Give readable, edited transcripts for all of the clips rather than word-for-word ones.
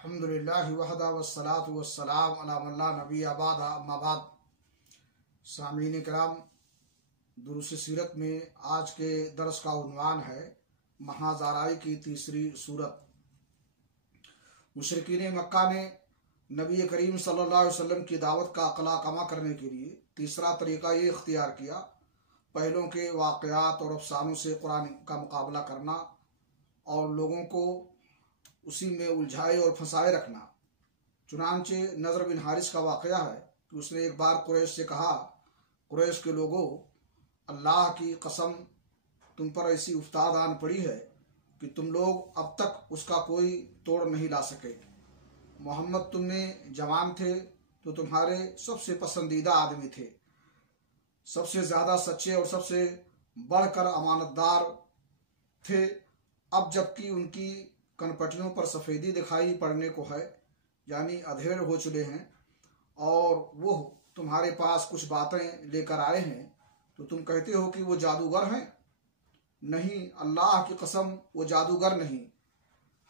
अल्हम्दुलिल्लाहि वहदा वस्सलातु वस्सलाम अला मन ला नबी अबाद अम्मा बाद। सामीन कराम, दुरूस सीरत में आज के दर्स का उन्वान है महाज़ाराई की तीसरी सूरत। मुशरिकीन मक्का ने नबी करीम सल्लल्लाहु अलैहि वसल्लम की दावत का अक़ला कमा करने के लिए तीसरा तरीका ये इख्तियार किया, पहलों के वाक़यात और अफसानों से कुरान का मुकाबला करना और लोगों को उसी में उलझाए और फंसाए रखना। चुनांचे नज़र बिन हारिस का वाक़या है कि उसने एक बार कुरैश से कहा, कुरैश के लोगों, अल्लाह की कसम तुम पर ऐसी उफ्ताद आन पड़ी है कि तुम लोग अब तक उसका कोई तोड़ नहीं ला सके। मोहम्मद तुम में जवान थे तो तुम्हारे सबसे पसंदीदा आदमी थे, सबसे ज़्यादा सच्चे और सबसे बढ़कर अमानतदार थे। अब जबकि उनकी कनपटियों पर सफ़ेदी दिखाई पड़ने को है, यानी अधेड़ हो चुके हैं, और वो तुम्हारे पास कुछ बातें लेकर आए हैं, तो तुम कहते हो कि वो जादूगर हैं। नहीं, अल्लाह की कसम वो जादूगर नहीं।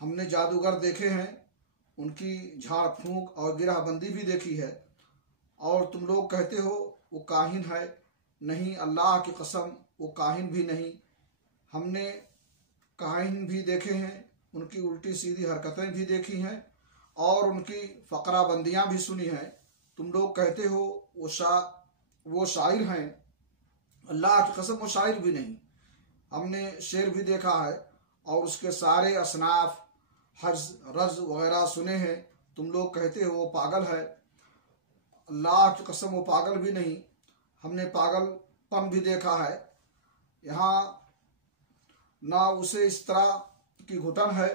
हमने जादूगर देखे हैं, उनकी झाड़ फूंक और गिरहबंदी भी देखी है, और तुम लोग कहते हो वो काहिन है। नहीं, अल्लाह की कसम वो काहिन भी नहीं। हमने काहिन भी देखे हैं, उनकी उल्टी सीधी हरकतें भी देखी हैं और उनकी फ़करा बंदियाँ भी सुनी हैं। तुम लोग कहते हो वो शायर हैं। अल्लाह की कसम वो शायर भी नहीं। हमने शेर भी देखा है और उसके सारे असनाफ हज रज वगैरह सुने हैं। तुम लोग कहते हो वो पागल है। अल्लाह की कसम वो पागल भी नहीं। हमने पागलपन भी देखा है। यहाँ ना उसे इस तरह की घुटन है,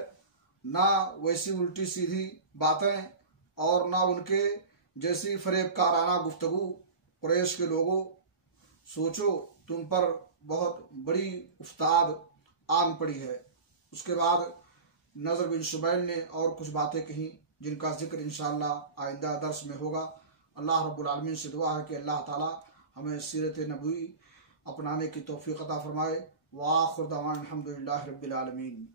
ना वैसी उल्टी सीधी बातें, और ना उनके जैसी फरेबकाराना गुफ्तगू। कुरैश के लोगों, सोचो तुम पर बहुत बड़ी उफ्ताद आन पड़ी है। उसके बाद नज़र बिन शुबैल ने और कुछ बातें कहीं जिनका जिक्र इंशाअल्लाह आइंदा दर्स में होगा। अल्लाह रब्बुल आलमीन से दुआ है कि अल्लाह ताला हमें सीरत नबवी अपनाने की तौफीक अता फरमाए। व आखिर दवाना अल्हम्दुलिल्लाहि रब्बिल आलमीन।